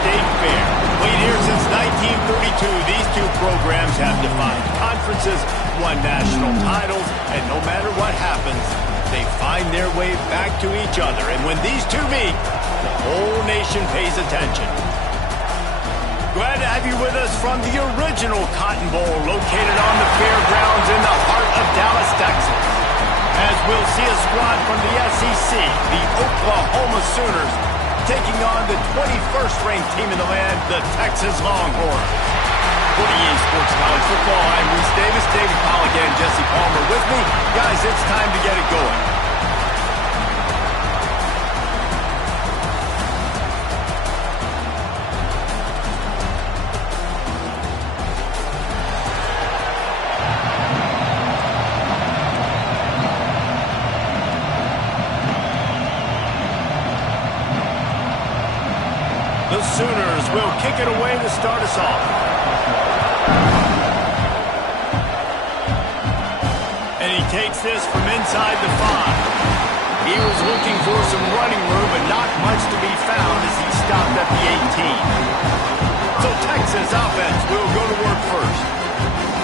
State Fair. Played here since 1932, these two programs have defined conferences, won national titles, and no matter what happens, they find their way back to each other. And when these two meet, the whole nation pays attention. Glad to have you with us from the original Cotton Bowl, located on the fairgrounds in the heart of Dallas, Texas. As we'll see a squad from the SEC, the Oklahoma Sooners, taking on the 21st ranked team in the land, the Texas Longhorns. For the EA Sports College Football, I'm Reese Davis, David Pollock, and Jesse Palmer with me. Guys, it's time to get it going. The Sooners will kick it away to start us off. And he takes this from inside the 5. He was looking for some running room, but not much to be found as he stopped at the 18. So Texas offense will go to work first.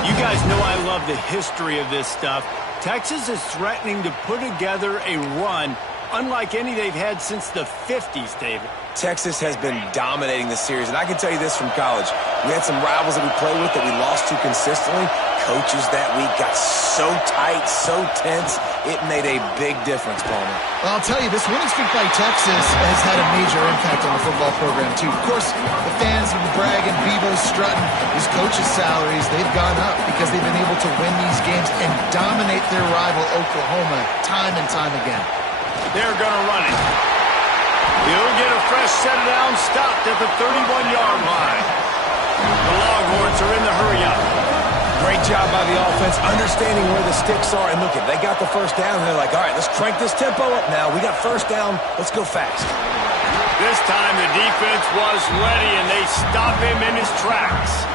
You guys know I love the history of this stuff. Texas is threatening to put together a run unlike any they've had since the 50s, David. Texas has been dominating the series, and I can tell you this from college. We had some rivals that we played with that we lost to consistently. Coaches that week got so tight, so tense, it made a big difference, Palmer. Well, I'll tell you, this winning streak by Texas has had a major impact on the football program, too. Of course, the fans have been bragging, Bevo's strutting. His coaches' salaries, they've gone up because they've been able to win these games and dominate their rival, Oklahoma, time and time again. They're going to run it. He'll get a fresh set down, stopped at the 31-yard line. The Longhorns are in the hurry-up. Great job by the offense, understanding where the sticks are. And look, they got the first down, and they're like, all right, let's crank this tempo up now. We got first down. Let's go fast. This time the defense was ready, and they stop him in his tracks.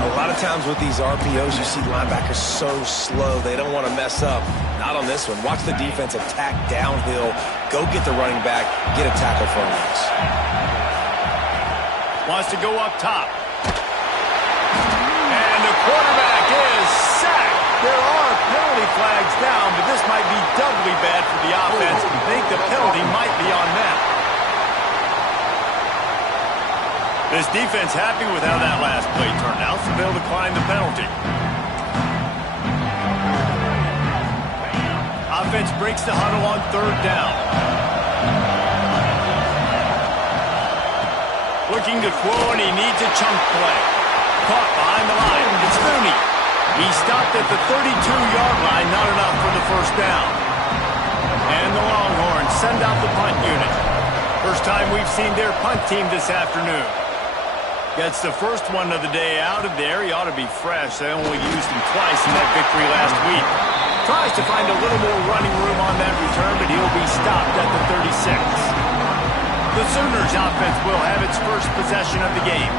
A lot of times with these RPOs, you see linebackers so slow. They don't want to mess up. Not on this one. Watch the defense attack downhill. Go get the running back. Get a tackle for a loss. Wants to go up top. And the quarterback is sacked. There are penalty flags down, but this might be doubly bad for the offense. I think the penalty might be on them. This defense happy with how that last play turned out, so they'll decline the penalty. Offense breaks the huddle on third down. Looking to throw, and he needs a chunk play. Caught behind the line. It's Mooney. He stopped at the 32-yard line, not enough for the first down. And the Longhorns send out the punt unit. First time we've seen their punt team this afternoon. Gets the first one of the day out of there. He ought to be fresh. They only used him twice in that victory last week. Tries to find a little more running room on that return, but he'll be stopped at the 36. The Sooners offense will have its first possession of the game.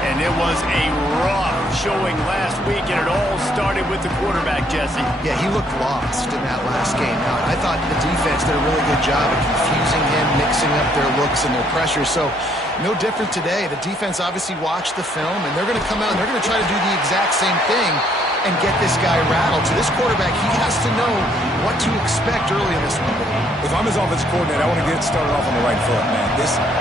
And it was a rough showing last week, and it all started with the quarterback, Jesse. Yeah, he looked lost in that last game. Now, I thought the defense did a really good job of confusing him, mixing up their looks and their pressure. So, no different today. The defense obviously watched the film, and they're going to come out and they're going to try to do the exact same thing and get this guy rattled. So this quarterback, he has to know what to expect early in this one. If I'm his offensive coordinator, I want to get started off on the right foot, man.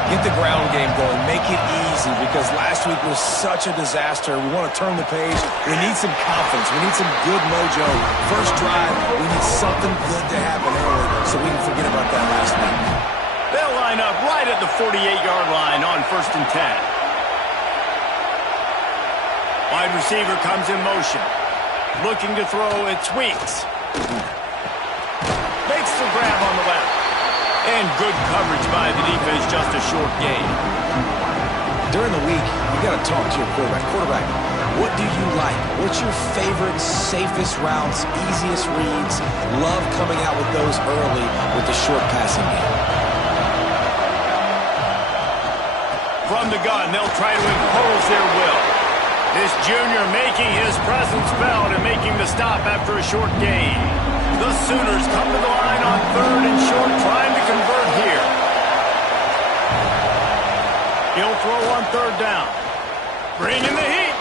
Get the ground game going. Make it easy, because last week was such a disaster. We want to turn the page. We need some confidence. We need some good mojo. First drive, we need something good to happen early so we can forget about that last week. They'll line up right at the 48-yard line on 1st and 10. Wide receiver comes in motion. Looking to throw, it's Weeks. Makes the grab on the left. And good coverage by the defense, just a short gain. During the week, you got to talk to your quarterback. Quarterback, what do you like? What's your favorite, safest routes, easiest reads? Love coming out with those early with the short passing game. From the gun, they'll try to impose their will. This junior making his presence felt and making the stop after a short gain. The Sooners come to the line on 3rd and short, trying to convert here. He'll throw on third down. Bringing the heat.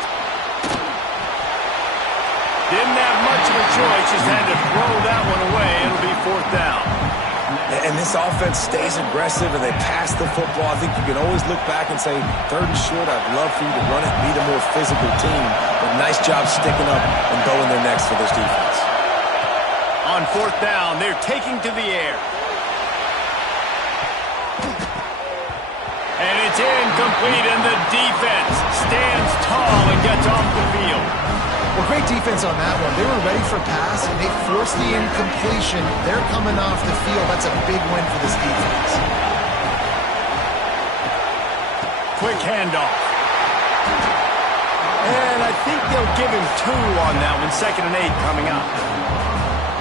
Didn't have much of a choice, just had to throw that one away. It'll be fourth down. And this offense stays aggressive and they pass the football. I think you can always look back and say, third and short, I'd love for you to run it, beat a more physical team. But nice job sticking up and going their necks for this defense. On fourth down, they're taking to the air. And it's incomplete, and the defense stands tall and gets off the field. Well, great defense on that one. They were ready for pass, and they forced the incompletion. They're coming off the field. That's a big win for this defense. Quick handoff. And I think they'll give him 2 on that one. 2nd and 8 coming up.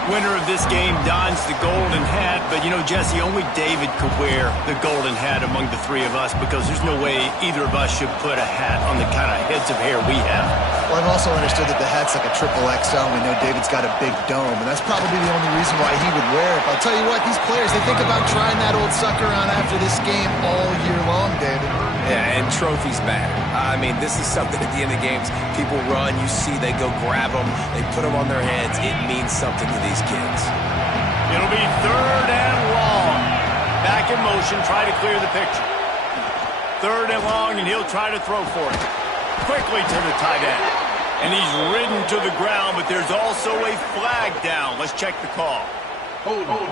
Winner of this game dons the golden hat, but you know, Jesse, only David could wear the golden hat among the 3 of us because there's no way either of us should put a hat on the kind of heads of hair we have. Well, I've also understood that the hat's like a triple XL. We know David's got a big dome, and that's probably the only reason why he would wear it. But I'll tell you what, these players, they think about trying that old sucker on after this game all year long, David. Yeah, and trophies matter. I mean, this is something at the end of games. People run, you see, they go grab them, they put them on their heads. It means something to these kids. It'll be 3rd and long. Back in motion, try to clear the picture. 3rd and long, and he'll try to throw for it. Quickly to the tight end. And he's ridden to the ground, but there's also a flag down. Let's check the call. Hold on.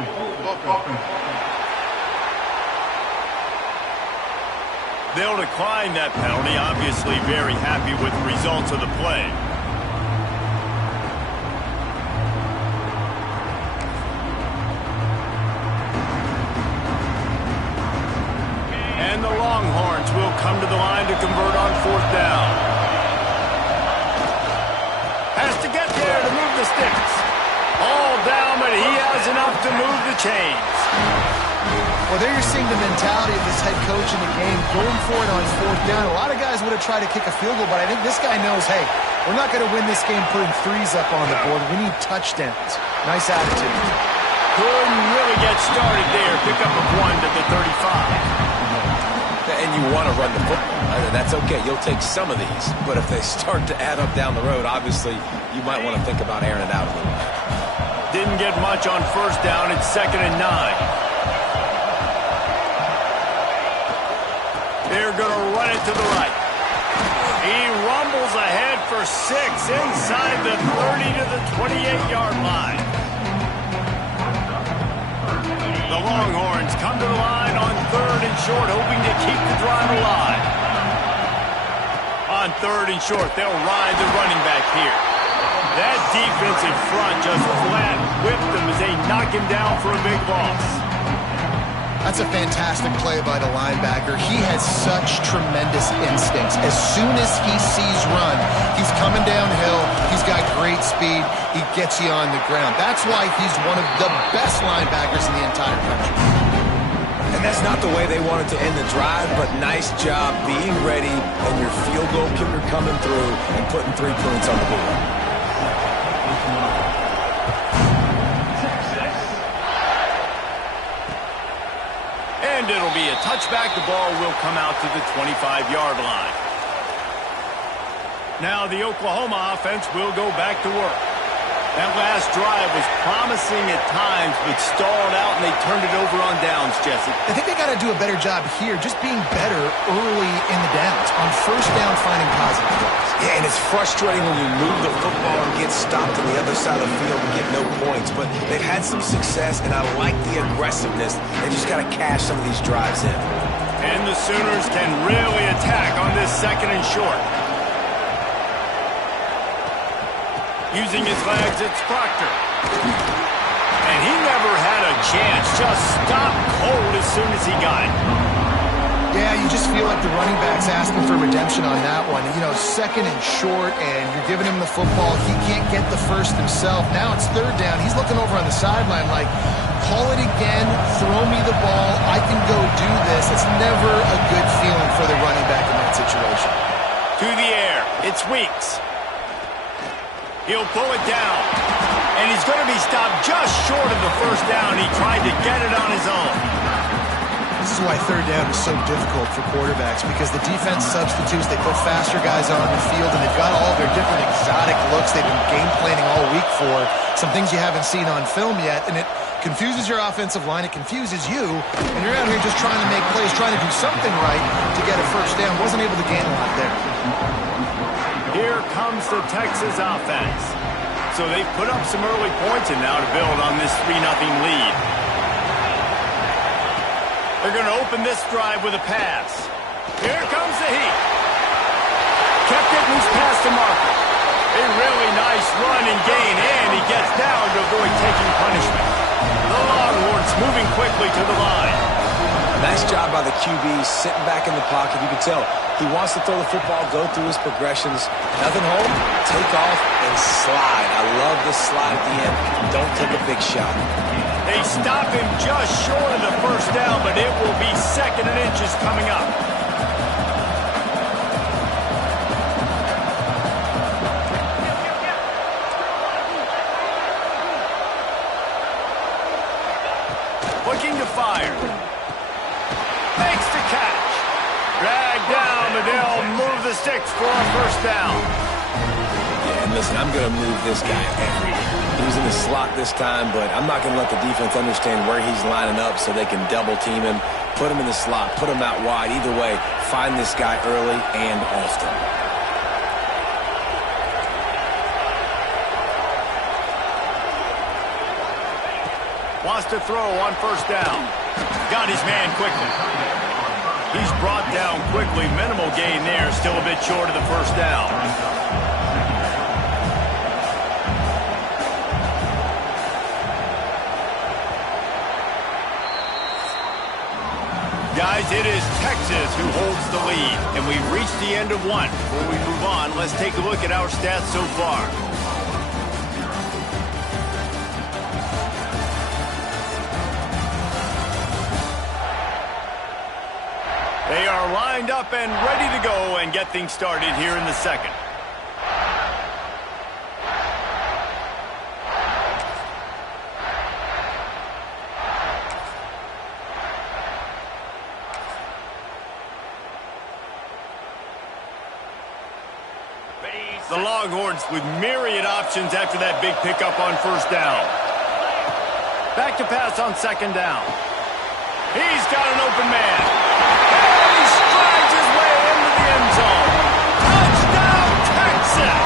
They'll decline that penalty, obviously very happy with the results of the play. And the Longhorns will come to the line to convert on 4th down. Has to get there to move the sticks. All down, but he has enough to move the chains. Well, there you're seeing the mentality of this head coach in the game, going for it on 4th down. A lot of guys would have tried to kick a field goal, but I think this guy knows, hey, we're not going to win this game putting 3s up on the board. We need touchdowns. Nice attitude. Couldn't really get started there. Pick up a 1 to the 35. And you want to run the football. That's okay. You'll take some of these. But if they start to add up down the road, obviously, you might want to think about airing it out a little bit. Didn't get much on 1st down. It's 2nd and 9. They're going to run it to the right. He rumbles ahead for 6 inside the 30 to the 28-yard line. The Longhorns come to the line on 3rd and short, hoping to keep the drive alive. On 3rd and short, they'll ride the running back here. That defensive front just flat whipped them as they knock him down for a big loss. That's a fantastic play by the linebacker. He has such tremendous instincts. As soon as he sees run, he's coming downhill. He's got great speed. He gets you on the ground. That's why he's one of the best linebackers in the entire country. And that's not the way they wanted to end the drive, but nice job being ready and your field goal kicker coming through and putting 3 points on the board. And it'll be a touchback. The ball will come out to the 25-yard line. Now the Oklahoma offense will go back to work. That last drive was promising at times, but stalled out, and they turned it over on downs, Jesse. I think they got to do a better job here, just being better early in the downs. On 1st down, finding positive plays. Yeah, and it's frustrating when you move the football and get stopped on the other side of the field and get no points. But they've had some success, and I like the aggressiveness. They just got to cash some of these drives in. And the Sooners can really attack on this 2nd and short. Using his legs, it's Proctor. And he never had a chance. Just stopped cold as soon as he got it. Yeah, you just feel like the running back's asking for redemption on that one. You know, 2nd and short, and you're giving him the football. He can't get the first himself. Now it's 3rd down. He's looking over on the sideline like, call it again, throw me the ball, I can go do this. It's never a good feeling for the running back in that situation. To the air, it's Weeks. He'll pull it down. And he's going to be stopped just short of the 1st down. He tried to get it on his own. This is This is why third down is so difficult for quarterbacks, because the defense substitutes, they put faster guys on the field, and they've got all their different exotic looks they've been game planning all week for, some things you haven't seen on film yet, and it confuses your offensive line, it confuses you, and you're out here just trying to make plays, trying to do something right to get a first down. Wasn't able to gain a lot there. Here comes the Texas offense. So they've put up some early points and now to build on this 3-0 lead. They're going to open this drive with a pass. Here comes the heat. Kept getting his pass to Marker. A really nice run and gain, and he gets down to avoid taking punishment. The Longhorns moving quickly to the line. Nice job by the QB, sitting back in the pocket. You can tell he wants to throw the football, go through his progressions. Nothing home, take off, and slide. I love this slide at the end. Don't take a big shot. They stop him just short of the first down, but it will be 2nd and inches coming up. Looking to fire. Makes the catch. Dragged down, but they'll move the sticks for a first down. Yeah, and listen, I'm going to move this guy everywhere. He was in the slot this time, but I'm not going to let the defense understand where he's lining up so they can double team him, put him in the slot, put him out wide. Either way, find this guy early and often. Wants to throw on first down. Got his man quickly. He's brought down quickly. Minimal gain there. Still a bit short of the first down. Guys, it is Texas who holds the lead, and we've reached the end of one. Before we move on, let's take a look at our stats so far. They are lined up and ready to go and get things started here in the second. The Longhorns with myriad options after that big pickup on first down. Back to pass on second down. He's got an open man. And he strides his way into the end zone. Touchdown, Texas!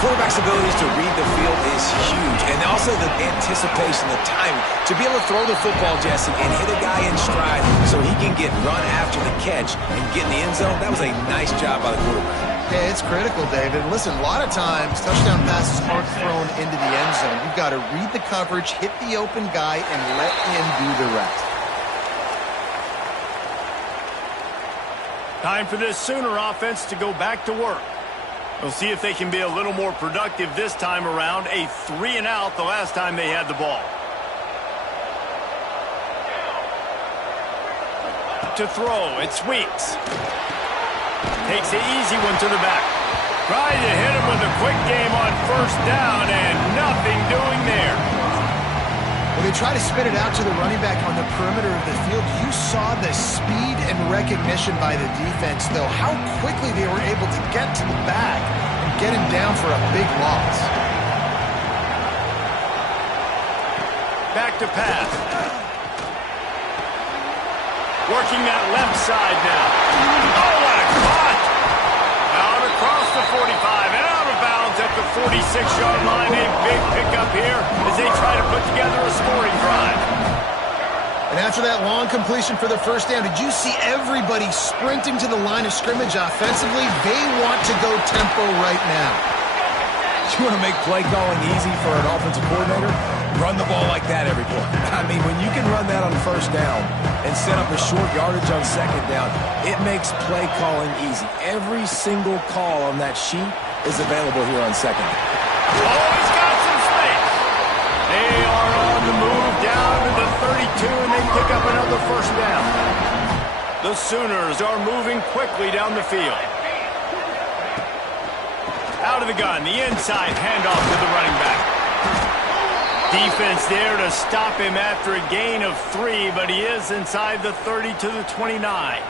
Quarterback's abilities to read the field is huge, and also the anticipation, the timing. To be able to throw the football, Jesse, and hit a guy in stride so he can get run after the catch and get in the end zone, that was a nice job by the quarterback. Yeah, it's critical, David. Listen, a lot of times touchdown passes aren't thrown into the end zone. You've got to read the coverage, hit the open guy, and let him do the rest. Time for this Sooner offense to go back to work. We'll see if they can be a little more productive this time around. A 3-and-out the last time they had the ball. To throw, it's Weeks. Takes the easy one to the back. Trying to hit him with a quick game on first down, and nothing doing there. When they try to spit it out to the running back on the perimeter of the field, you saw the speed and recognition by the defense, though, how quickly they were able to get to the back and get him down for a big loss. Back to pass. Working that left side now. Oh, what a cut! Out across the 45 and out of bounds at the 46-yard line. A big pickup here as they try to put together a scoring drive. And after that long completion for the first down, did you see everybody sprinting to the line of scrimmage offensively? They want to go tempo right now. You want to make play calling easy for an offensive coordinator? Run the ball like that every play. I mean, when you can run that on first down and set up a short yardage on second down, it makes play calling easy. Every single call on that sheet is available here on second. Oh, he's got some space. They are on the move down to the 32, and they pick up another first down. The Sooners are moving quickly down the field. Out of the gun, the inside handoff to the running back. Defense there to stop him after a gain of 3, but he is inside the 30 to the 29.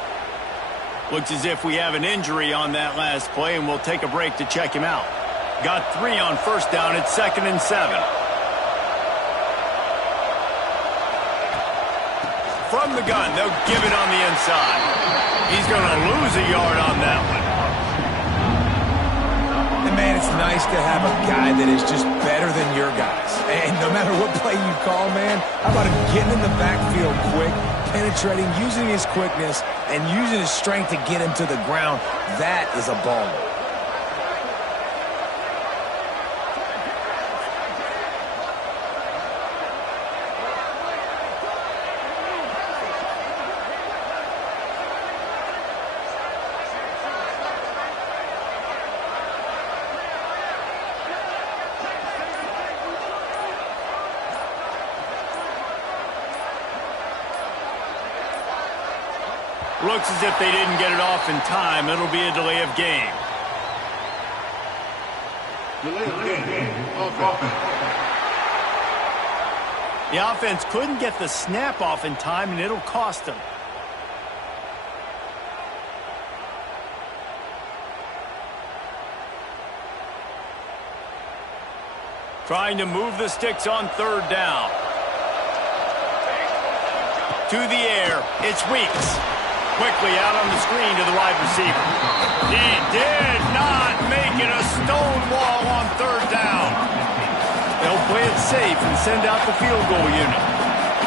Looks as if we have an injury on that last play, and we'll take a break to check him out. Got 3 on first down. It's 2nd and 7. From the gun, they'll give it on the inside. He's going to lose a yard on that one. And, man, it's nice to have a guy that is just better than your guys. And no matter what play you call, man, how about him getting in the backfield quick, penetrating, using his quickness, and using his strength to get him to the ground. That is a baller. Looks as if they didn't get it off in time. It'll be a delay of game. Delay of game. Offense. The offense couldn't get the snap off in time, and it'll cost them. Trying to move the sticks on 3rd down. To the air, it's Weeks. Quickly out on the screen to the wide receiver. He did not make it a stone wall on 3rd down. They'll play it safe and send out the field goal unit.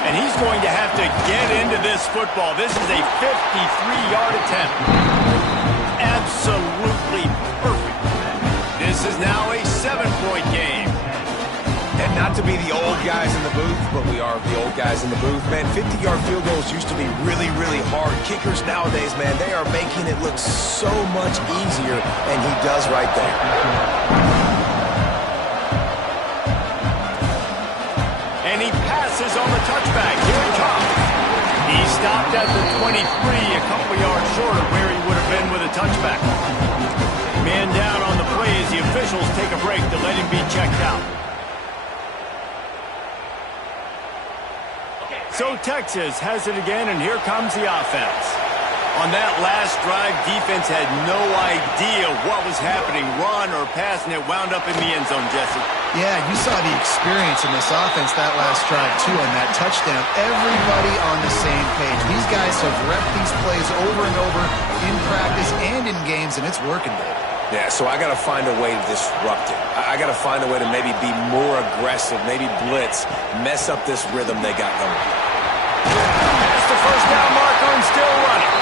And he's going to have to get into this football. This is a 53-yard attempt. Absolutely perfect. This is now a 7-point game. And not to be the old guys in the booth, but we are the old guys in the booth. Man, 50-yard field goals used to be really, really hard. Kickers nowadays, man, they are making it look so much easier, and he does right there. And he passes on the touchback. Here he comes. He stopped at the 23, a couple yards short of where he would have been with a touchback. Man down on the play as the officials take a break to let him be checked out. So Texas has it again, and here comes the offense. On that last drive, defense had no idea what was happening, run or pass, and it wound up in the end zone, Jesse. Yeah, you saw the experience in this offense that last drive, too, on that touchdown. Everybody on the same page. These guys have repped these plays over and over in practice and in games, and it's working, baby. Yeah, so I got to find a way to disrupt it. I got to find a way to maybe be more aggressive, maybe blitz, mess up this rhythm they got going. Past the first down marker and still running.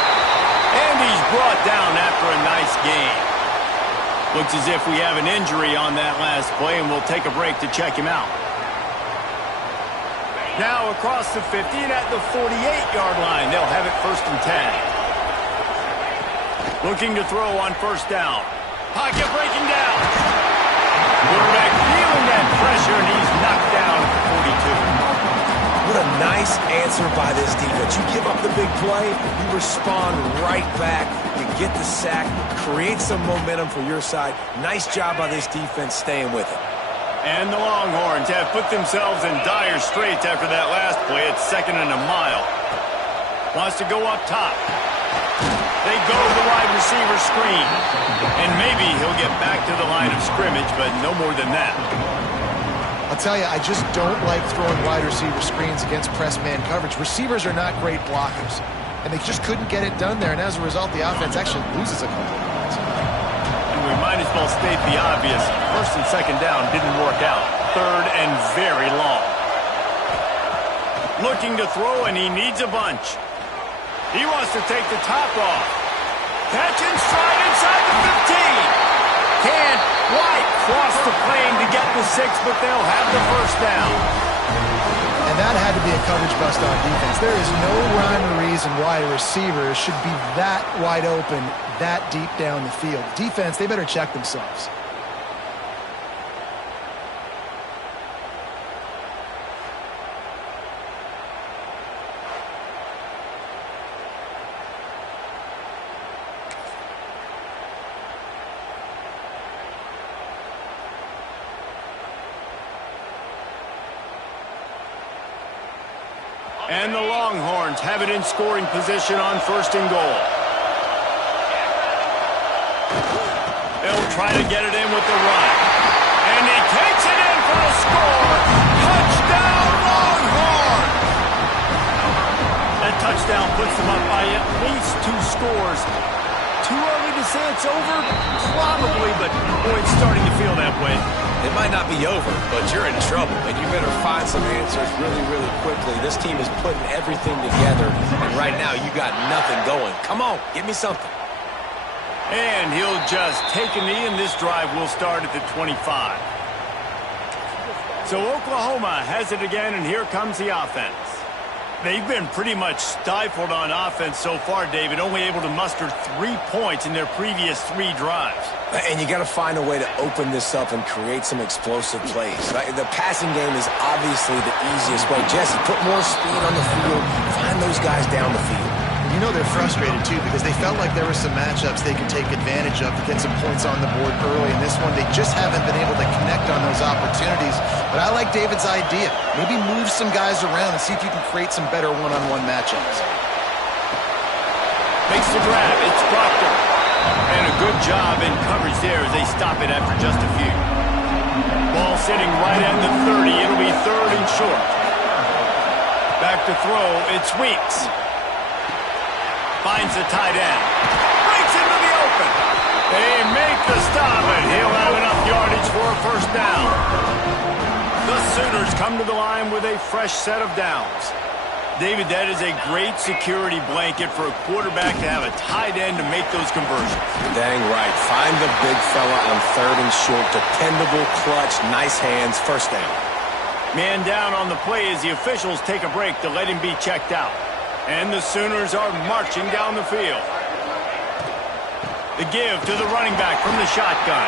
And he's brought down after a nice gain. Looks as if we have an injury on that last play, and we'll take a break to check him out. Now across the 50 and at the 48-yard line, they'll have it 1st and 10. Looking to throw on 1st down. Pocket breaking down. Quarterback feeling that pressure, and he's knocked down at the 42. What a nice answer by this defense. You give up the big play, you respond right back, you get the sack, create some momentum for your side. Nice job by this defense staying with it. And the Longhorns have put themselves in dire straits after that last play. It's 2nd and a mile. Wants to go up top. They go to the wide receiver screen. And maybe he'll get back to the line of scrimmage, but no more than that. I'll tell you, I just don't like throwing wide receiver screens against press man coverage. Receivers are not great blockers, and they just couldn't get it done there, and as a result, the offense actually loses a couple of yards. And we might as well state the obvious. 1st and 2nd down didn't work out. 3rd and very long. Looking to throw, and he needs a bunch. He wants to take the top off. Catch and stride inside the 15. Can't quite cross the plane to get the 6, but they'll have the 1st down. And that had to be a coverage bust on defense. There is no rhyme or reason why a receiver should be that wide open, that deep down the field. Defense, they better check themselves. And the Longhorns have it in scoring position on 1st and goal. They'll try to get it in with the run. And he takes it in for a score. Touchdown, Longhorn! That touchdown puts them up by at least 2 scores. Too early to say it's over? Probably, but boy, it's starting to feel that way. It might not be over, but you're in trouble, and you better find some answers really, really quickly. This team is putting everything together, and right now you got nothing going. Come on, give me something. And he'll just take a knee, and this drive will start at the 25. So Oklahoma has it again, and here comes the offense. They've been pretty much stifled on offense so far, David, only able to muster 3 points in their previous 3 drives. And you got to find a way to open this up and create some explosive plays. The passing game is obviously the easiest way. Jesse, put more speed on the field. Find those guys down the field. You know they're frustrated, too, because they felt like there were some matchups they could take advantage of to get some points on the board early. In this one, they just haven't been able to connect on those opportunities. But I like David's idea. Maybe move some guys around and see if you can create some better one-on-one matchups. Makes the grab. It's Proctor. And a good job in coverage there as they stop it after just a few. Ball sitting right at the 30. It'll be 3rd and short. Back to throw. It's Weeks. Finds the tight end. Breaks into the open. They make the stop, and he'll have enough yardage for a 1st down. The Sooners come to the line with a fresh set of downs. David, that is a great security blanket for a quarterback to have a tight end to make those conversions. Dang right. Find the big fella on 3rd and short. Dependable, clutch, nice hands, 1st down. Man down on the play as the officials take a break to let him be checked out. And the Sooners are marching down the field. The give to the running back from the shotgun.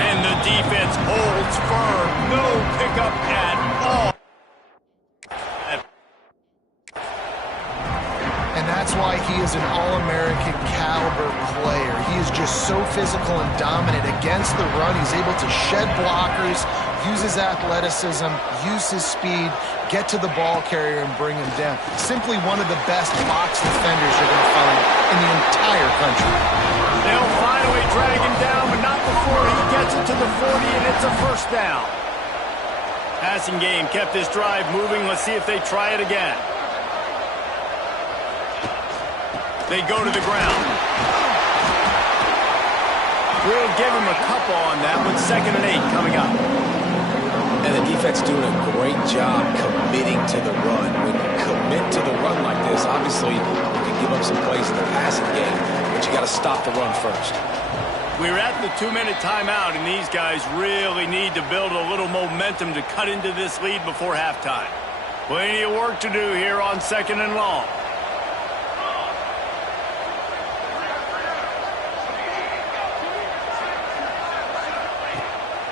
And the defense holds firm. No pickup at all. And that's why he is an All-American caliber player. He is just so physical and dominant against the run. He's able to shed blockers, use his athleticism, use his speed, get to the ball carrier and bring him down. Simply one of the best box defenders you're going to find in the entire country. They'll finally drag him down, but not before he gets it to the 40, and it's a 1st down. Passing game kept this drive moving. Let's see if they try it again. They go to the ground. We'll give him a couple on that with 2nd and 8 coming up. And the defense doing a great job committing to the run. When you commit to the run like this, obviously you can give up some plays in the passing game, but you got to stop the run first. We're at the 2-minute timeout, and these guys really need to build a little momentum to cut into this lead before halftime. Plenty of work to do here on 2nd and long.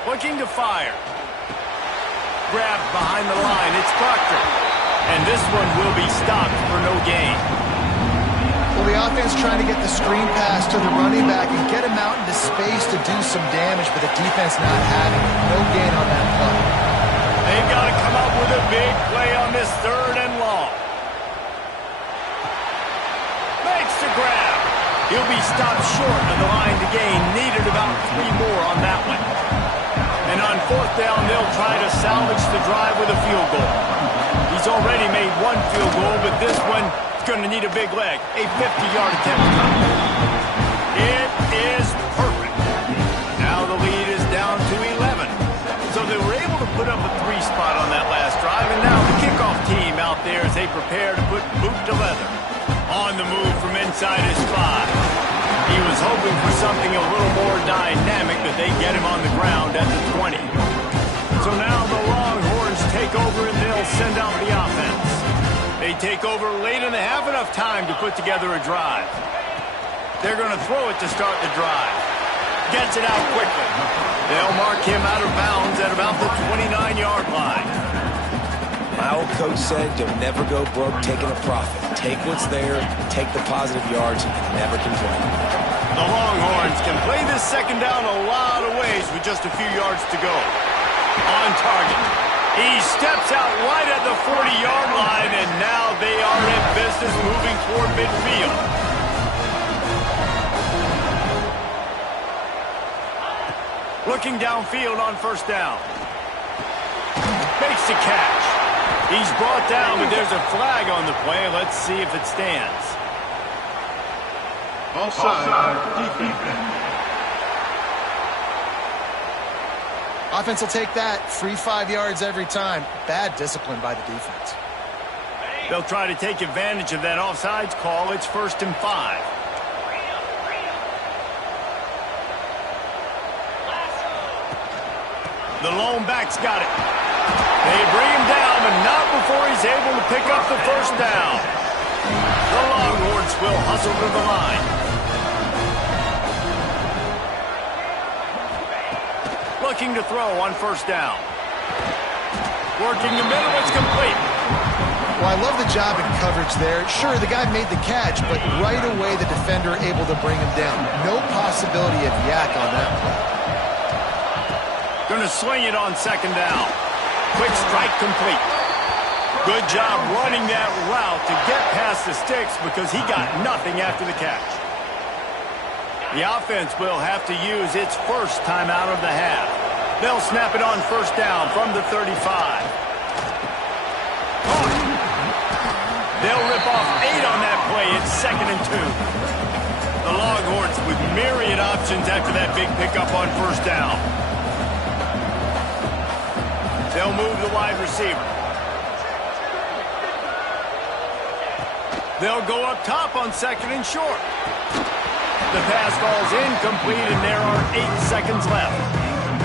Looking to fire. Grabbed behind the line. It's Proctor. And this one will be stopped for no gain. Well, the offense trying to get the screen pass to the running back and get him out into space to do some damage, but the defense not having it. No gain on that play. They've got to come up with a big play on this 3rd and long. Makes the grab. He'll be stopped short of the line to gain. Needed about 3 more on that one. And on 4th down, they'll try to salvage the drive with a field goal. He's already made 1 field goal, but this one is going to need a big leg. A 50-yard attempt. It is perfect. Now the lead is down to 11. So they were able to put up a 3 spot on that last drive, and now the kickoff team out there as they prepare to put boot to leather. On the move from inside his 5. He was hoping for something a little more dynamic, but they get him on the ground at the 20. So now the Longhorns take over, and they'll send out the offense. They take over late in the half, enough time to put together a drive. They're going to throw it to start the drive. Gets it out quickly. They'll mark him out of bounds at about the 29-yard line. My old coach said you'll never go broke taking a profit. Take what's there, take the positive yards, and never complain. The Longhorns can play this 2nd down a lot of ways with just a few yards to go. On target. He steps out right at the 40-yard line, and now they are in business moving toward midfield. Looking downfield on first down. Makes the catch. He's brought down, but there's a flag on the play. Let's see if it stands. Offside. Defense. Offense will take that. Free 5 yards every time. Bad discipline by the defense. They'll try to take advantage of that offsides call. It's 1st and 5. The lone back's got it. They bring him down, but not before he's able to pick up the first down. The Longhorns will hustle to the line. Looking to throw on first down. Working the middle, it's complete. Well, I love the job in coverage there. Sure, the guy made the catch, but right away the defender able to bring him down. No possibility of yak on that play. Going to swing it on 2nd down. Quick strike complete. Good job running that route to get past the sticks because he got nothing after the catch. The offense will have to use its first timeout of the half. They'll snap it on first down from the 35. They'll rip off 8 on that play. It's 2nd and 2. The Longhorns with myriad options after that big pickup on first down. They'll move the wide receiver. They'll go up top on 2nd and short. The pass falls incomplete, and there are 8 seconds left.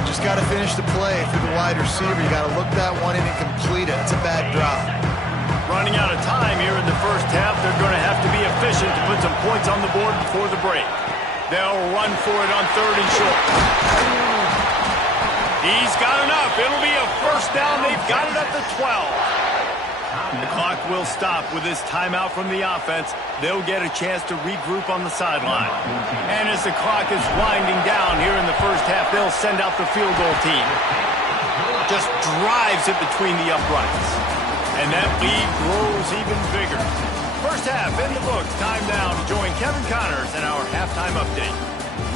Just got to finish the play through the wide receiver. You got to look that one in and complete it. It's a bad drop. Running out of time here in the first half. They're going to have to be efficient to put some points on the board before the break. They'll run for it on 3rd and short. He's got enough. It'll be a first down. They've got it at the 12. The clock will stop with this timeout from the offense. They'll get a chance to regroup on the sideline. And as the clock is winding down here in the first half, they'll send out the field goal team. Just drives it between the uprights. And that lead grows even bigger. First half in the books. Time now to join Kevin Connors in our halftime update.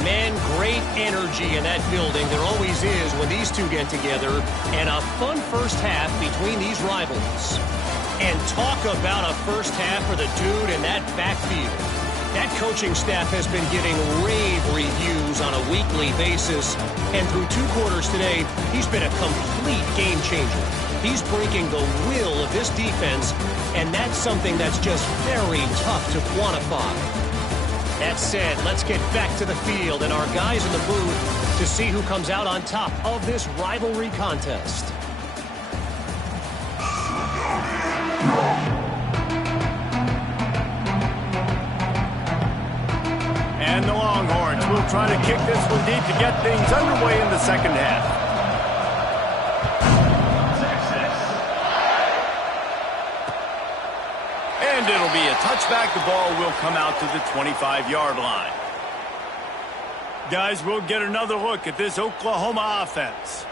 Man, great energy in that building. There always is when these two get together. And a fun first half between these rivals. And talk about a first half for the dude in that backfield. That coaching staff has been getting rave reviews on a weekly basis. And through 2 quarters today, he's been a complete game changer. He's breaking the will of this defense, and that's something that's just very tough to quantify. That said, let's get back to the field and our guys in the booth to see who comes out on top of this rivalry contest. And the Longhorns will try to kick this one deep to get things underway in the second half. And it'll be a touchback. The ball will come out to the 25-yard line. Guys, we'll get another look at this Oklahoma offense.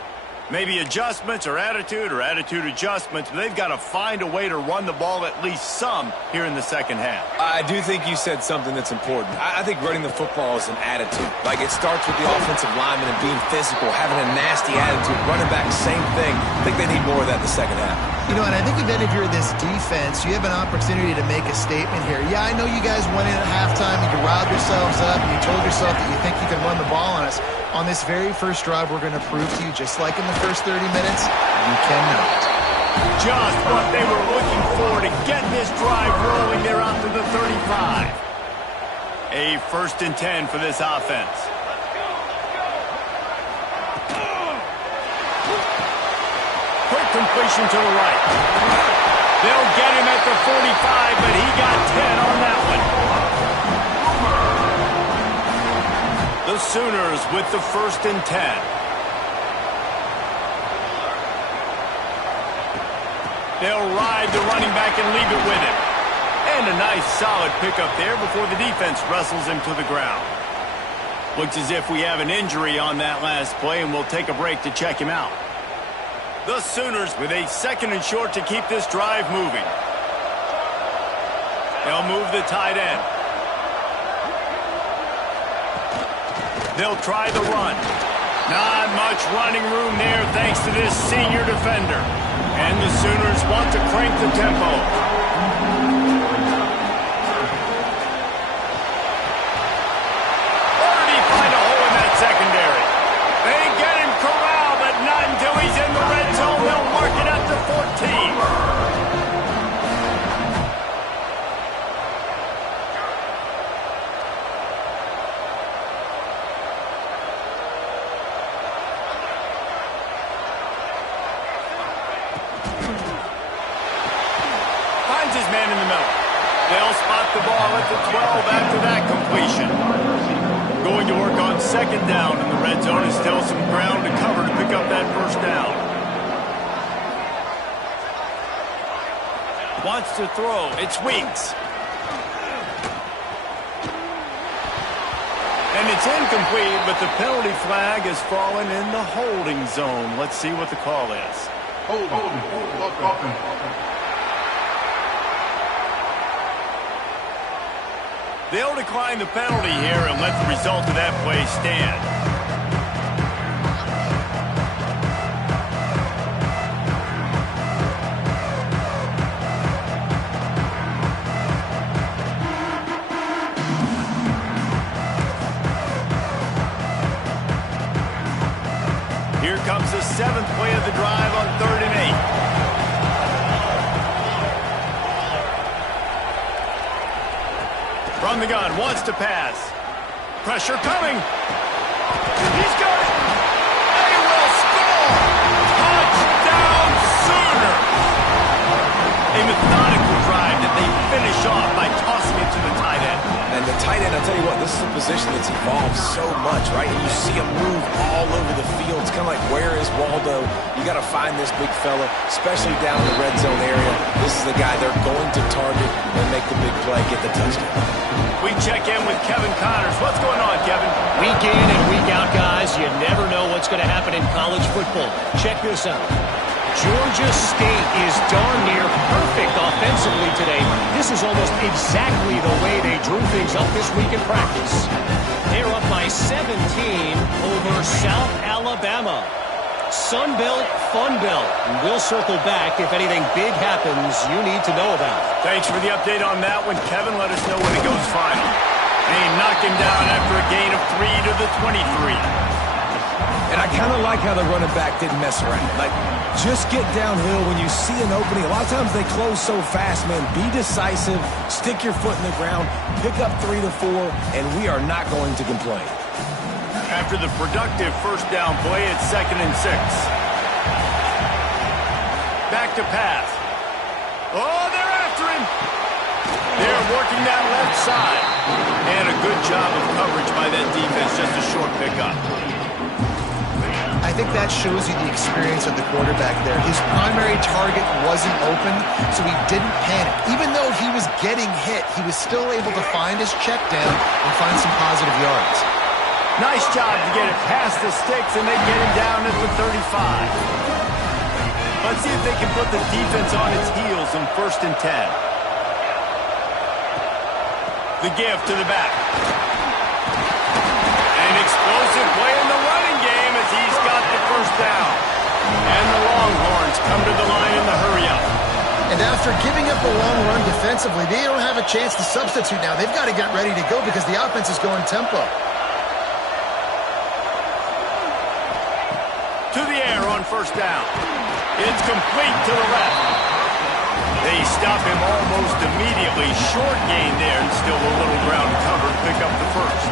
Maybe adjustments or attitude adjustments, but they've got to find a way to run the ball at least some here in the second half. I do think you said something that's important. I think running the football is an attitude. Like, it starts with the offensive lineman and being physical, having a nasty attitude. Running back, same thing. I think they need more of that in the second half. You know, and I think if you're this defense, you have an opportunity to make a statement here. Yeah, I know you guys went in at halftime, you riled yourselves up, and you told yourself that you think you can run the ball on us. On this very first drive, we're going to prove to you, just like in the first 30 minutes, you cannot. Just what they were looking for to get this drive rolling. They're out to the 35. A 1st and 10 for this offense. Quick completion to the right. They'll get him at the 45, but he got 10 on that one. The Sooners with the 1st and 10. They'll ride the running back and leave it with him. And a nice solid pickup there before the defense wrestles him to the ground. Looks as if we have an injury on that last play, and we'll take a break to check him out. The Sooners with a 2nd and short to keep this drive moving. They'll move the tight end. They'll try the run. Not much running room there thanks to this senior defender. And the Sooners want to crank the tempo. Where did he find a hole in that secondary? They get him corralled, but not until he's in the red zone. They'll mark it up to 14. His man in the middle. They'll spot the ball at the 12 after that completion. Going to work on 2nd down in the red zone is still some ground to cover to pick up that 1st down. Wants to throw. It's Weeks. And it's incomplete, but the penalty flag has fallen in the holding zone. Let's see what the call is. They'll decline the penalty here and let the result of that play stand. Here comes the 7th play of the drive on 3rd and 8. From the gun, wants to pass. Pressure coming. He's got it. They will score. Touchdown Sooners. A methodical drive that they finish off by tossing it to the tight end. And the tight end, I'll tell you what, this is a position that's evolved so much, right? And you see him move all over the field. It's kind of like, where is Waldo? You got to find this big fella, especially down in the red zone area. This is the guy they're going to target and make the big play, get the touchdown. We check in with Kevin Connors. What's going on, Kevin? Week in and week out, guys, you never know what's going to happen in college football. Check this out. Georgia State is darn near perfect offensively today. This is almost exactly the way they drew things up this week in practice. They're up by 17 over South Alabama. Sun Belt, Fun Belt. We'll circle back if anything big happens you need to know about. Thanks for the update on that one, Kevin. Let us know when it goes final. They knocked him down after a gain of 3 to the 23. And I kind of like how the running back didn't mess around. Like, just get downhill when you see an opening. A lot of times they close so fast, man. Be decisive, stick your foot in the ground, pick up 3 to 4, and we are not going to complain. After the productive 1st down play, it's 2nd and 6. Back to pass. Oh, they're after him. They're working that left side. And a good job of coverage by that defense, just a short pickup. I think that shows you the experience of the quarterback there. His primary target wasn't open, so he didn't panic. Even though he was getting hit, he was still able to find his check down and find some positive yards. Nice job to get it past the sticks, and they get him down at the 35. Let's see if they can put the defense on its heels on 1st and 10. The give to the back. An explosive play in the running game as he's got the 1st down. And the Longhorns come to the line in the hurry-up. And after giving up a long run defensively, they don't have a chance to substitute now. They've got to get ready to go because the offense is going tempo. To the air on 1st down. It's complete to the left. They stop him almost immediately. Short gain there and still a little ground to cover to pick up the 1st.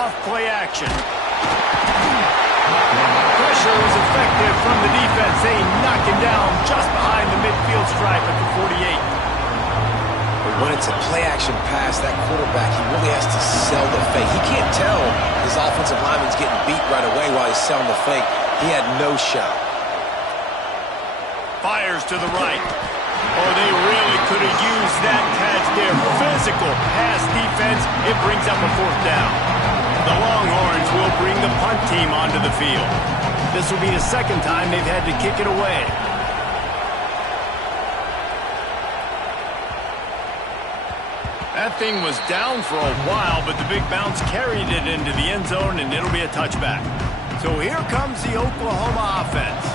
Off play action. Pressure is effective from the defense. They knock him down just behind the midfield stripe at the 48. When it's a play-action pass, that quarterback, he really has to sell the fake. He can't tell his offensive lineman's getting beat right away while he's selling the fake. He had no shot. Fires to the right. Oh, they really could have used that catch there. Physical pass defense. It brings up a 4th down. The Longhorns will bring the punt team onto the field. This will be the 2nd time they've had to kick it away. That thing was down for a while, but the big bounce carried it into the end zone, and it'll be a touchback. So here comes the Oklahoma offense.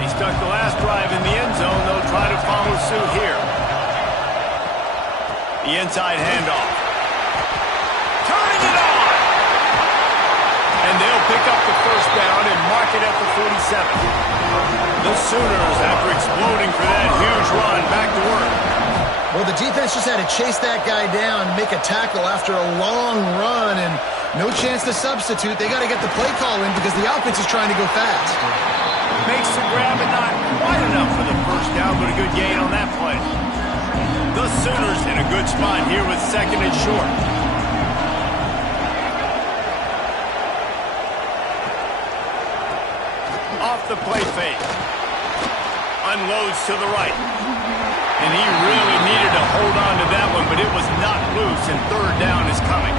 They stuck the last drive in the end zone. They'll try to follow suit here. The inside handoff. Turning it on! And they'll pick up the 1st down and mark it at the 47. The Sooners, after exploding for that huge run, back to work. Well, the defense just had to chase that guy down, make a tackle after a long run, and no chance to substitute. They got to get the play call in because the offense is trying to go fast. Makes the grab, but not quite enough for the 1st down, but a good gain on that play. The Sooners in a good spot here with 2nd and short. Off the play fake. Unloads to the right. And he really needed to hold on to that one, but it was not loose, and 3rd down is coming.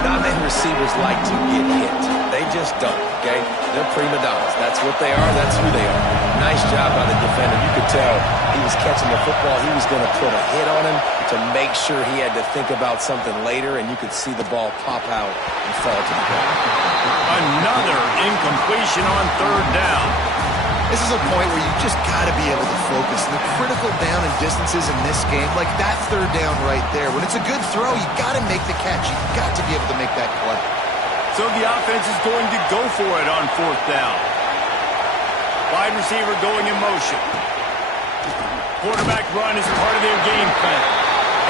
Not many receivers like to get hit. They just don't, okay? They're prima donnas. That's what they are. That's who they are. Nice job by the defender. You could tell he was catching the football. He was going to put a hit on him to make sure he had to think about something later, and you could see the ball pop out and fall to the ground. Another incompletion on 3rd down. This is a point where you just got to be able to focus. The critical down and distances in this game, like that 3rd down right there. When it's a good throw, you got to make the catch. You got to be able to make that play. So the offense is going to go for it on 4th down. Wide receiver going in motion. Quarterback run is part of their game plan.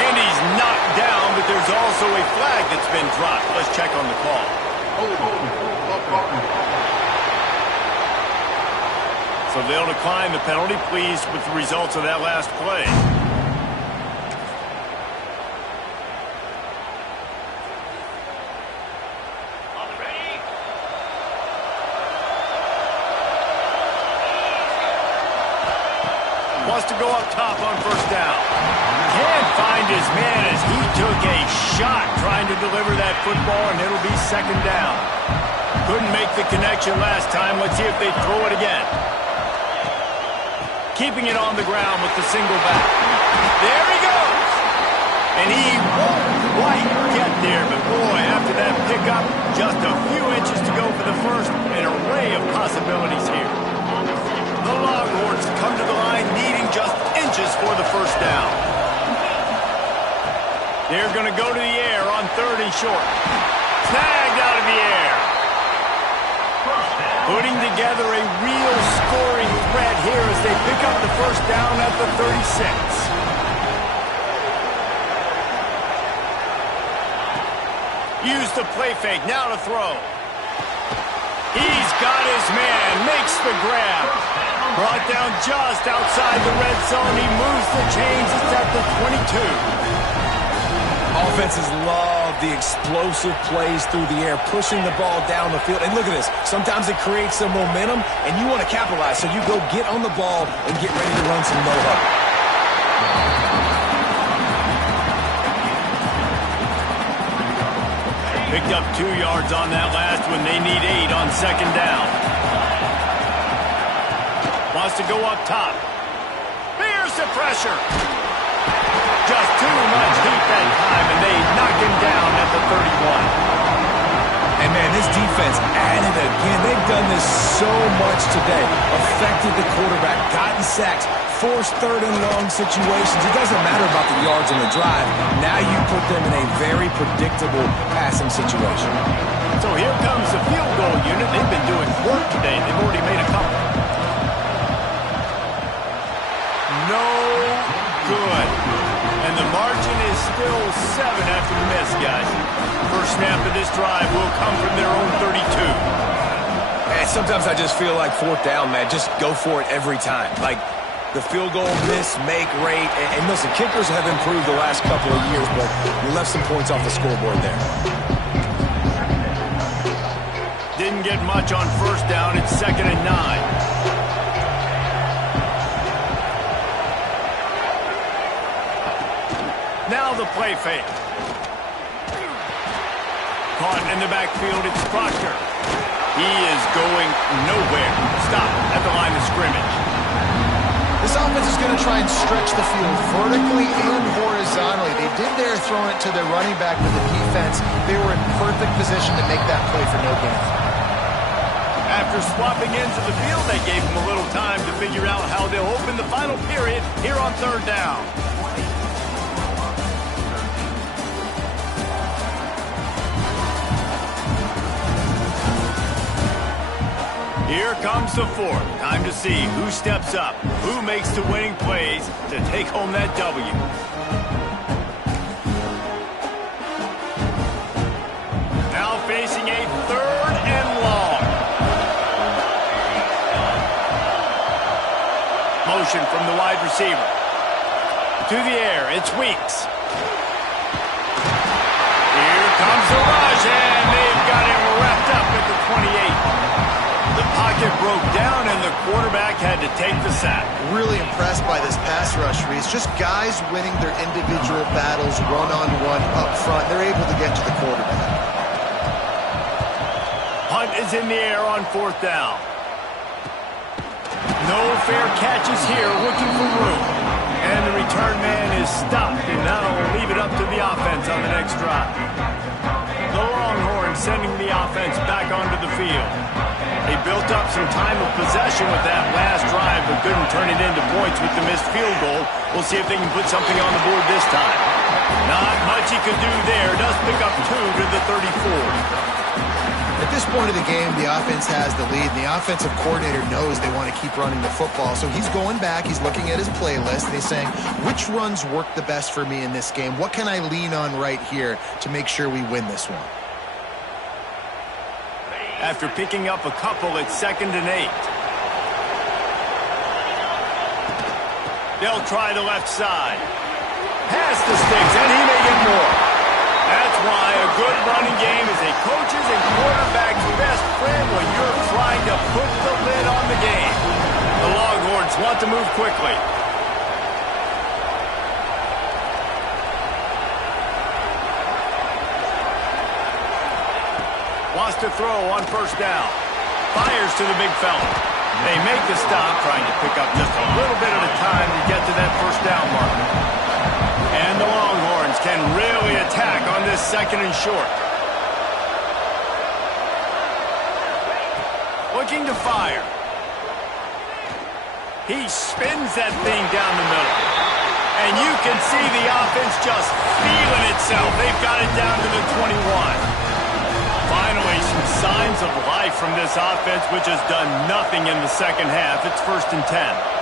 And he's knocked down, but there's also a flag that's been dropped. Let's check on the call. So they'll decline the penalty, pleased with the results of that last play. Wants to go up top on 1st down. Can't find his man as he took a shot trying to deliver that football, and it'll be 2nd down. Couldn't make the connection last time. Let's see if they throw it again. Keeping it on the ground with the single back. There he goes! And he won't quite get there, but boy, after that pickup, just a few inches to go for the 1st. An array of possibilities here. The Longhorns come to the line needing just inches for the 1st down. They're going to go to the air on 3rd and short. Snagged out of the air. Putting together a real scoring threat here as they pick up the 1st down at the 36. Use the play fake, now to throw. He's got his man, makes the grab. Brought down just outside the red zone. He moves the chains, it's at the 22. Offenses love the explosive plays through the air, pushing the ball down the field. And look at this. Sometimes it creates some momentum, and you want to capitalize. So you go get on the ball and get ready to run some no-huddle. Picked up 2 yards on that last one. They need 8 on 2nd down. Wants to go up top. Here's the pressure. Just too much heat that time, and they knock him down at the 31. And, man, this defense added again. They've done this so much today. Affected the quarterback, gotten sacks, forced 3rd and long situations. It doesn't matter about the yards on the drive. Now you put them in a very predictable passing situation. So here comes the field goal unit. They've been doing work today. They've already made a couple. No good. And the margin is still 7 after the miss, guys. First snap of this drive will come from their own 32. And sometimes I just feel like 4th down, man. Just go for it every time. Like the field goal miss, make rate. And listen, kickers have improved the last couple of years, but you left some points off the scoreboard there. Didn't get much on 1st down. It's 2nd and 9. Now the play fake. Caught in the backfield, it's Proctor. He is going nowhere. Stop at the line of scrimmage. This offense is going to try and stretch the field vertically and horizontally. They did there throwing it to their running back with the defense. They were in perfect position to make that play for no gain. After swapping ends of the field, they gave him a little time to figure out how they'll open the final period here on third down. Here comes the fourth. Time to see who steps up, who makes the winning plays to take home that W. Now facing a third and long. Motion from the wide receiver. To the air, it's Weeks. Here comes the rush, and they've got him wrapped up at the 28. The pocket broke down, and the quarterback had to take the sack. Really impressed by this pass rush, Reese. Just guys winning their individual battles one-on-one up front. They're able to get to the quarterback. Punt is in the air on fourth down. No fair catches here, looking for room. And the return man is stopped, and that'll leave it up to the offense on the next drive. The Longhorns sending the offense back onto the field. They built up some time of possession with that last drive, but couldn't turn it into points with the missed field goal. We'll see if they can put something on the board this time. Not much he could do there. Does pick up 2 to the 34. At this point of the game, the offense has the lead. The offensive coordinator knows they want to keep running the football. So he's going back, he's looking at his playlist, and he's saying, which runs work the best for me in this game? What can I lean on right here to make sure we win this one? After picking up a couple, it's 2nd and 8. They'll try the left side. Pass the sticks, and he may get more. That's why a good running game is a coach's and quarterback's best friend when you're trying to put the lid on the game. The Longhorns want to move quickly. Wants to throw on first down. Fires to the big fella. They make the stop, trying to pick up just a little bit at a time to get to that first down mark. And the Longhorns can really attack on this 2nd and short. Looking to fire. He spins that thing down the middle. And you can see the offense just feeling itself. They've got it down to the 21. Finally, some signs of life from this offense, which has done nothing in the second half. It's 1st and 10.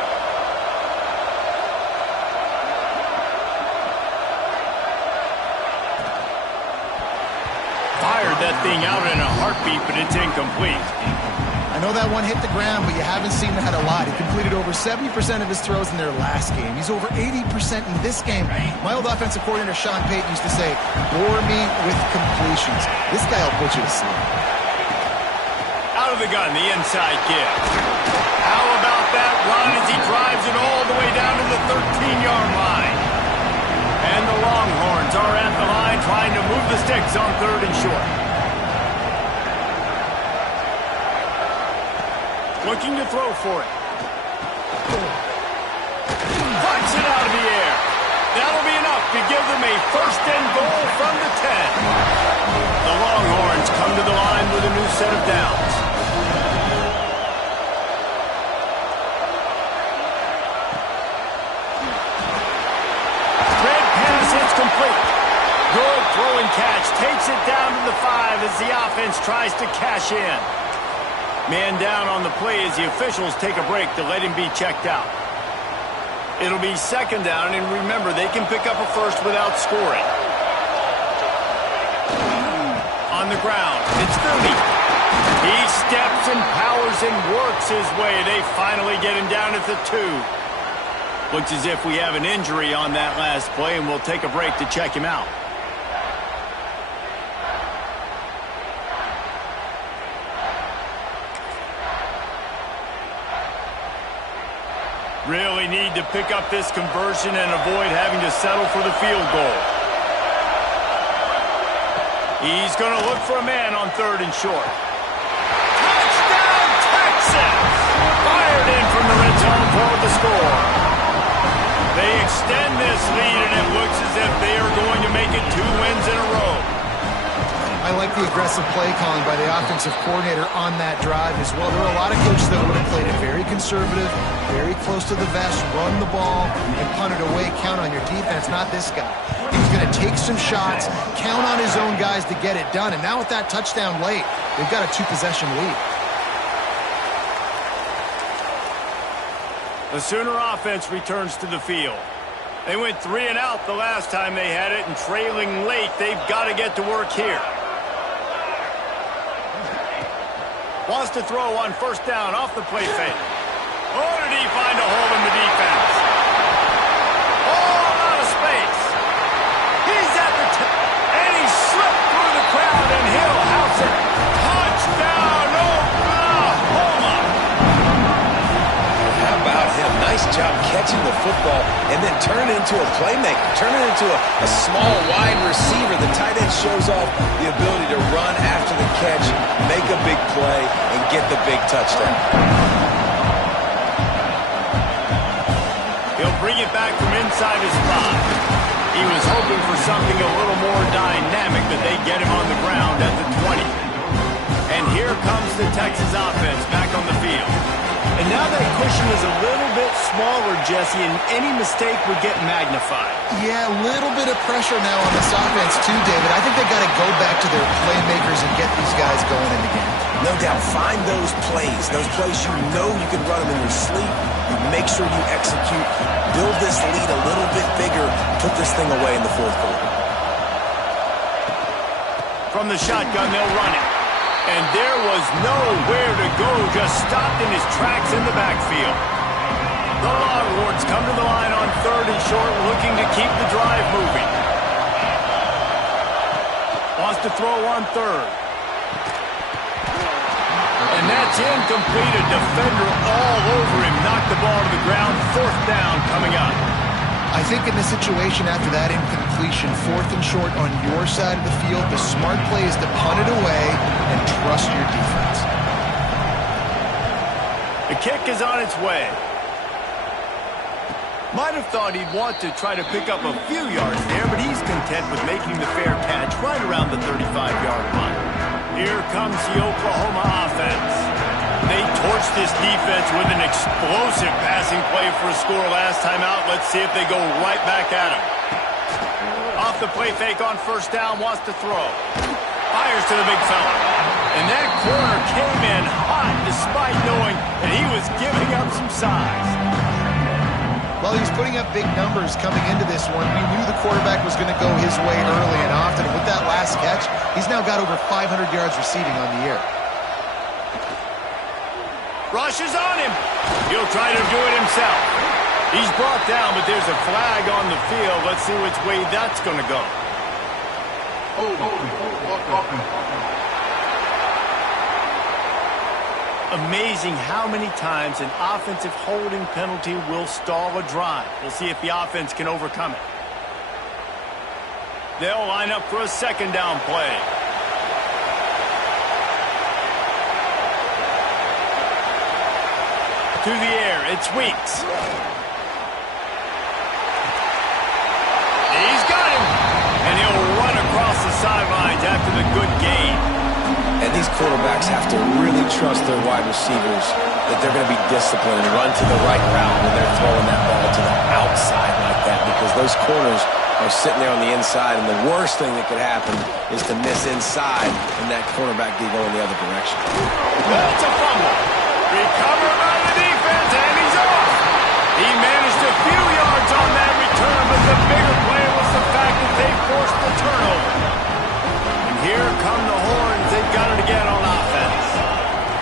Fired that thing out in a heartbeat, but it's incomplete. I know that one hit the ground, but you haven't seen that a lot. He completed over 70% of his throws in their last game. He's over 80% in this game. My old offensive coordinator, Sean Payton, used to say, bore me with completions. This guy will put you to sleep. Out of the gun, the inside give. How about that run as he drives it all the way down to the 13-yard line? And the Longhorns are at the line trying to move the sticks on 3rd and short. Looking to throw for it. Punts it out of the air. That'll be enough to give them a 1st and goal from the 10. The Longhorns come to the line with a new set of downs. Red pass, it's complete. Good throwing catch. Takes it down to the 5 as the offense tries to cash in. Man down on the play as the officials take a break to let him be checked out. It'll be 2nd down, and remember, they can pick up a first without scoring. On the ground, it's Thurman. He steps and powers and works his way. They finally get him down at the 2. Looks as if we have an injury on that last play, and we'll take a break to check him out. Really they need to pick up this conversion and avoid having to settle for the field goal. He's going to look for a man on 3rd and short. Touchdown, Texas! Fired in from the red zone for the score. They extend this lead, and it looks as if they are going to make it 2 wins in a row. I like the aggressive play calling by the offensive coordinator on that drive as well. There are a lot of coaches that would have played it very conservative, very close to the vest, run the ball, and punt it away, count on your defense. Not this guy. He's going to take some shots, count on his own guys to get it done. And now with that touchdown late, they've got a 2-possession lead. The Sooner offense returns to the field. They went 3 and out the last time they had it, and trailing late, they've got to get to work here. Wants to throw on 1st down off the play fake. Oh, did he find a hole in the defense? Oh, out of space. He's at the and he slipped through the crowd, and he'll house it. Touchdown, Oklahoma! How about him? Nice job catching the football and then turn it into a playmaker. Turn it into a small, wide receiver. The tight end shows off the ability to run after the catch, make a big play, and get the big touchdown. He'll bring it back from inside his spot. He was hoping for something a little more dynamic, but they get him on the ground at the 20. And here comes the Texas offense back on the field. And now that cushion is a little bit smaller, Jesse, and any mistake would get magnified. Yeah, a little bit of pressure now on this offense too, David. I think they got to go back to their playmakers and get these guys going in the game. No doubt. Find those plays you know you can run them in your sleep. You make sure you execute. Build this lead a little bit bigger. Put this thing away in the 4th quarter. From the shotgun, they'll run it. And there was nowhere to go, just stopped in his tracks in the backfield. The Longhorns come to the line on 3rd and short, looking to keep the drive moving. Wants to throw on 3rd. And that's incomplete. A defender all over him. Knocked the ball to the ground. 4th down coming up. I think in this situation after that incompletion, 4th and short on your side of the field, the smart play is to punt it away and trust your defense. The kick is on its way. Might have thought he'd want to try to pick up a few yards there, but he's content with making the fair catch right around the 35-yard line. Here comes the Oklahoma offense. They torched this defense with an explosive passing play for a score last time out. Let's see if they go right back at him. Off the play fake on 1st down, wants to throw. Fires to the big fella. And that corner came in hot despite knowing that he was giving up some size. Well, he's putting up big numbers coming into this one. We knew the quarterback was going to go his way early and often. And with that last catch, he's now got over 500 yards receiving on the year. Rushes on him. He'll try to do it himself. He's brought down, but there's a flag on the field. Let's see which way that's going to go. Amazing how many times an offensive holding penalty will stall a drive. We'll see if the offense can overcome it. They'll line up for a 2nd down play. To the air, it's Weeks. He's got him. And he'll run across the sidelines after the good gain. And these quarterbacks have to really trust their wide receivers that they're going to be disciplined and run to the right route when they're throwing that ball to the outside like that, because those corners are sitting there on the inside, and the worst thing that could happen is to miss inside and that cornerback be going the other direction. That's a fumble. Recovered by the defense, and he's off. He managed a few yards on that return, but the bigger play was the fact that they forced the turnover. And here come the Horns. They've got it again on offense.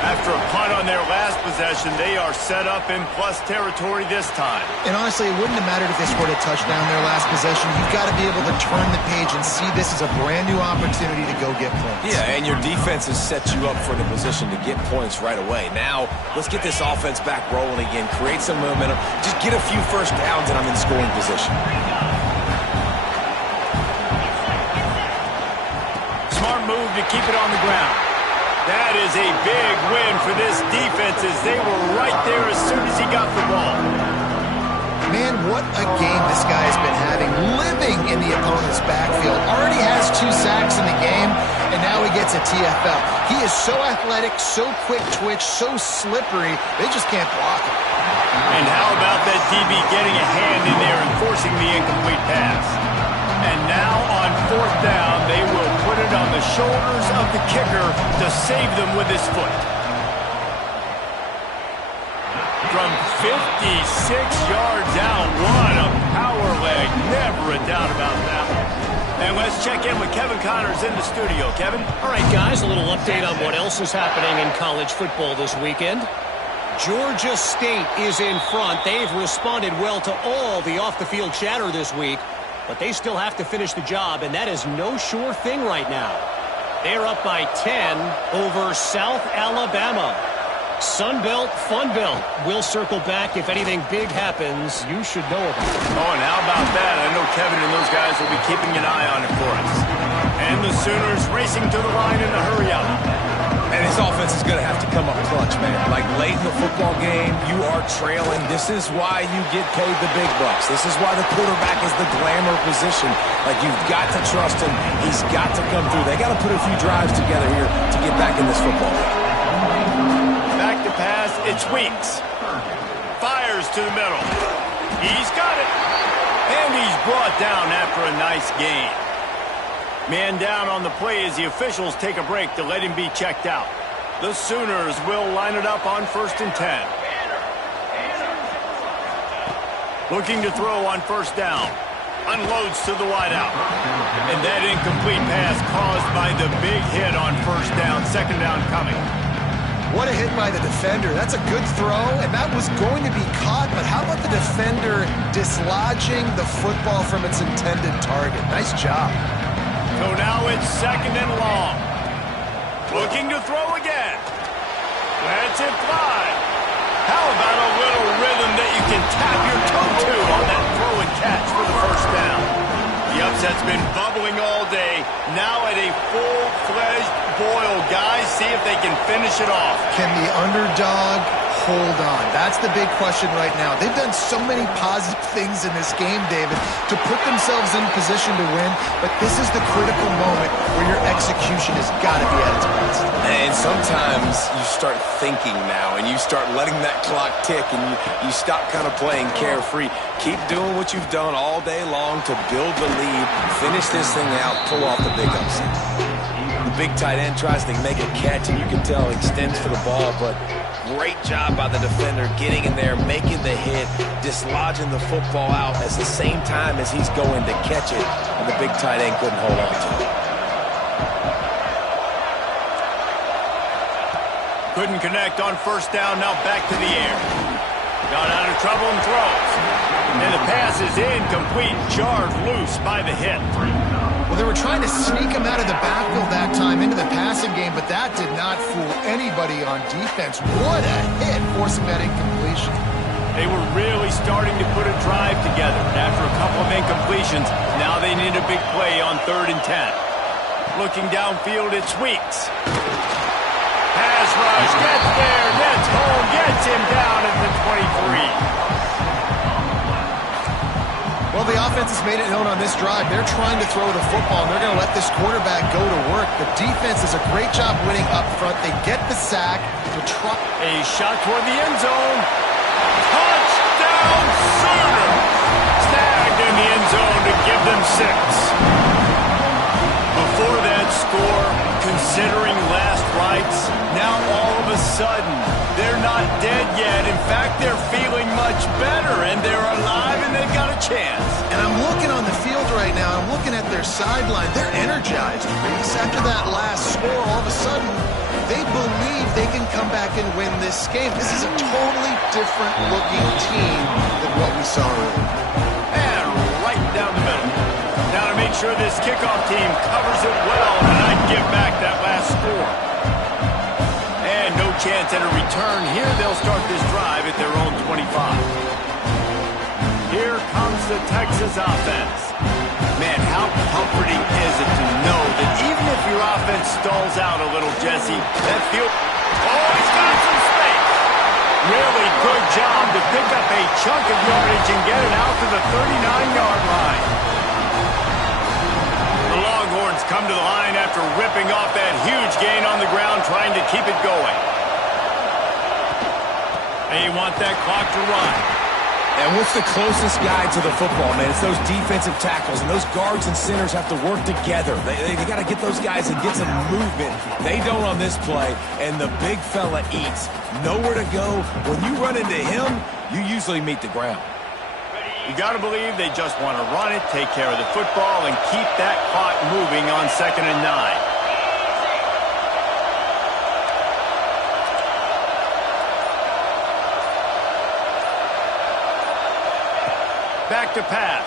After a punt on their last possession. They are set up in plus territory this time. And honestly, it wouldn't have mattered if they scored a touchdown their last possession. You've got to be able to turn the page and see this as a brand new opportunity to go get points. Yeah, and your defense has set you up for the position to get points right away. Now, let's get this offense back rolling again, create some momentum, just get a few first downs, and I'm in scoring position. Smart move to keep it on the ground. That is a big win for this defense as they were right there as soon as he got the ball. Man, what a game this guy has been having, living in the opponent's backfield. Already has 2 sacks in the game, and now he gets a TFL. He is so athletic, so quick twitch, so slippery, they just can't block him. And how about that DB getting a hand in there and forcing the incomplete pass? And now on 4th down, they will put it on the shoulders of the kicker to save them with his foot. From 56 yards out, what a power leg. Never a doubt about that one. And let's check in with Kevin Connors in the studio. Kevin? All right, guys, a little update on what else is happening in college football this weekend. Georgia State is in front. They've responded well to all the off-the-field chatter this week, but they still have to finish the job, and that is no sure thing right now. They're up by 10 over South Alabama. Sunbelt, Funbelt. We'll circle back if anything big happens. You should know about it. Oh, and how about that? I know Kevin and those guys will be keeping an eye on it for us. And the Sooners racing to the line in a hurry up. And his offense is going to have to come up clutch, man. Like late in the football game, you are trailing. This is why you get paid the big bucks. This is why the quarterback is the glamour position. Like, you've got to trust him. He's got to come through. They got to put a few drives together here to get back in this football game. Back to pass, it's Weeks. Fires to the middle. He's got it. And he's brought down after a nice gain. Man down on the play as the officials take a break to let him be checked out. The Sooners will line it up on 1st and 10. Looking to throw on 1st down. Unloads to the wideout. And that incomplete pass caused by the big hit on 1st down. 2nd down coming. What a hit by the defender. That's a good throw, and that was going to be caught, but how about the defender dislodging the football from its intended target? Nice job. So now it's 2nd and long. Looking to throw again. Lets it fly. How about a little rhythm that you can tap your toe to on that throw and catch for the 1st down? The upset's been bubbling all day. Now at a full-fledged boil. Guys, see if they can finish it off. Can the underdog hold on? That's the big question right now. They've done so many positive things in this game, David, to put themselves in position to win, but this is the critical moment where your execution has got to be at its best. And sometimes you start thinking now, and you start letting that clock tick, and you stop kind of playing carefree. Keep doing what you've done all day long to build the lead, finish this thing out, pull off the big upset. The big tight end tries to make a catch, and you can tell he extends for the ball, but great job by the defender getting in there, making the hit, dislodging the football out at the same time as he's going to catch it, and the big tight end couldn't hold on to it. Couldn't connect on 1st down, now back to the air. Got out of trouble and throws. And the pass is incomplete, jarred loose by the hit. Well, they were trying to sneak him out of the backfield that time into the passing game, but that did not fool anybody on defense. What a hit, forcing that incompletion. They were really starting to put a drive together. And after a couple of incompletions, now they need a big play on 3rd and 10. Looking downfield, it's Weeks. Pass rush, gets there, gets home, gets him down at the 23. Well, the offense has made it known on this drive. They're trying to throw the football, and they're going to let this quarterback go to work. The defense does a great job winning up front. They get the sack. A shot toward the end zone. Touchdown, Sooner! Snagged in the end zone to give them 6. Before that score, considering last rites, now all of a sudden, they're not dead yet. In fact, they're feeling much better, and they're alive, and they've got a chance. And I'm looking on the field right now. I'm looking at their sideline. They're energized, Reese. After that last score, all of a sudden, They believe they can come back and win this game. This is a totally different looking team than what we saw earlier. And right down the middle. Now to make sure this kickoff team covers it well and not give back that last score. And no chance at a return here. They'll start this drive at their own 25. Here comes the Texas offense. Man, how comforting is it to know that even if your offense stalls out a little, Jesse, that field... Oh, he's got some space. Really good job to pick up a chunk of yardage and get it out to the 39-yard line. The Longhorns come to the line after ripping off that huge gain on the ground, trying to keep it going. They want that clock to run. And what's the closest guy to the football, man? It's those defensive tackles, and those guards and centers have to work together. They got to get those guys and get some movement. They don't on this play, and the big fella eats. Nowhere to go. When you run into him, you usually meet the ground. You got to believe they just want to run it, take care of the football, and keep that clock moving on 2nd and 9. Back to pass.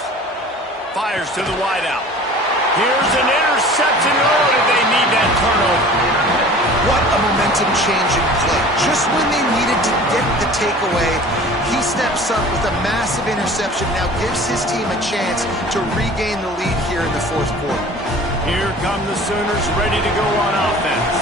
Fires to the wideout. Here's an interception. Oh, did they need that turnover? What a momentum-changing play. Just when they needed to get the takeaway, he steps up with a massive interception, now gives his team a chance to regain the lead here in the 4th quarter. Here come the Sooners ready to go on offense.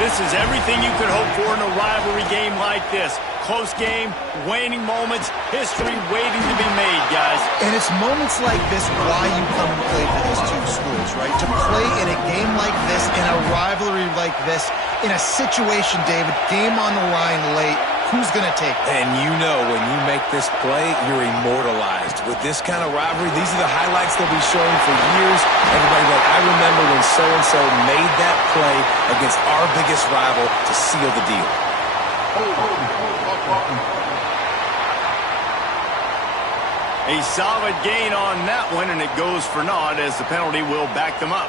This is everything you could hope for in a rivalry game like this. Close game, waning moments, history waiting to be made, guys. And it's moments like this why you come and play for these two schools, right? To play in a game like this, in a rivalry like this, in a situation, David, game on the line late, who's going to take it? And you know when you make this play, you're immortalized. With this kind of rivalry, these are the highlights they'll be showing for years. Everybody like, I remember when so-and-so made that play against our biggest rival to seal the deal. A solid gain on that one, and it goes for naught as the penalty will back them up.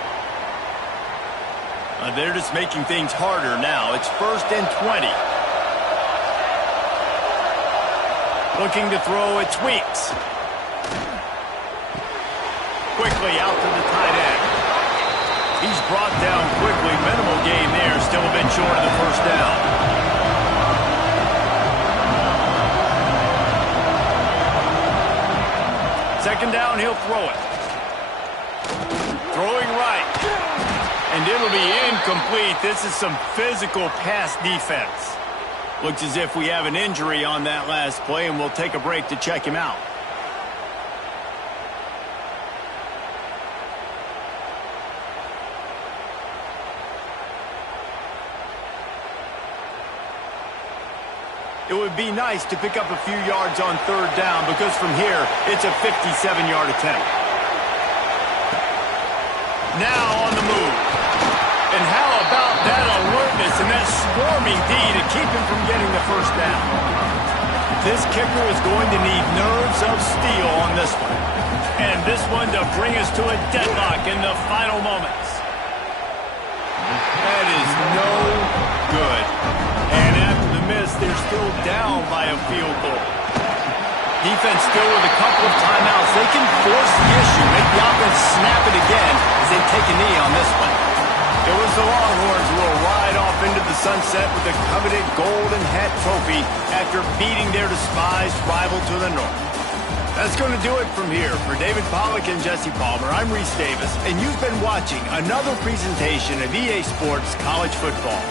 They're just making things harder now. It's 1st and 20. Looking to throw, it's Weeks. Quickly out to the tight end. He's brought down quickly. Minimal gain there. Still a bit short of the 1st down. 2nd down, he'll throw it. Throwing right. And it'll be incomplete. This is some physical pass defense. Looks as if we have an injury on that last play, and we'll take a break to check him out. It would be nice to pick up a few yards on 3rd down because from here, it's a 57-yard attempt. Now on the move. And how about that alertness and that swarming D to keep him from getting the 1st down? This kicker is going to need nerves of steel on this one. And this one to bring us to a deadlock in the final moments. That is no good. And after the miss, they're still down by a field goal. Defense still with a couple of timeouts. They can force the issue, make the offense snap it again as they take a knee on this one. It was the Longhorns who will ride off into the sunset with the coveted golden hat trophy after beating their despised rival to the north. That's going to do it from here. For David Pollack and Jesse Palmer, I'm Reese Davis, and you've been watching another presentation of EA Sports College Football.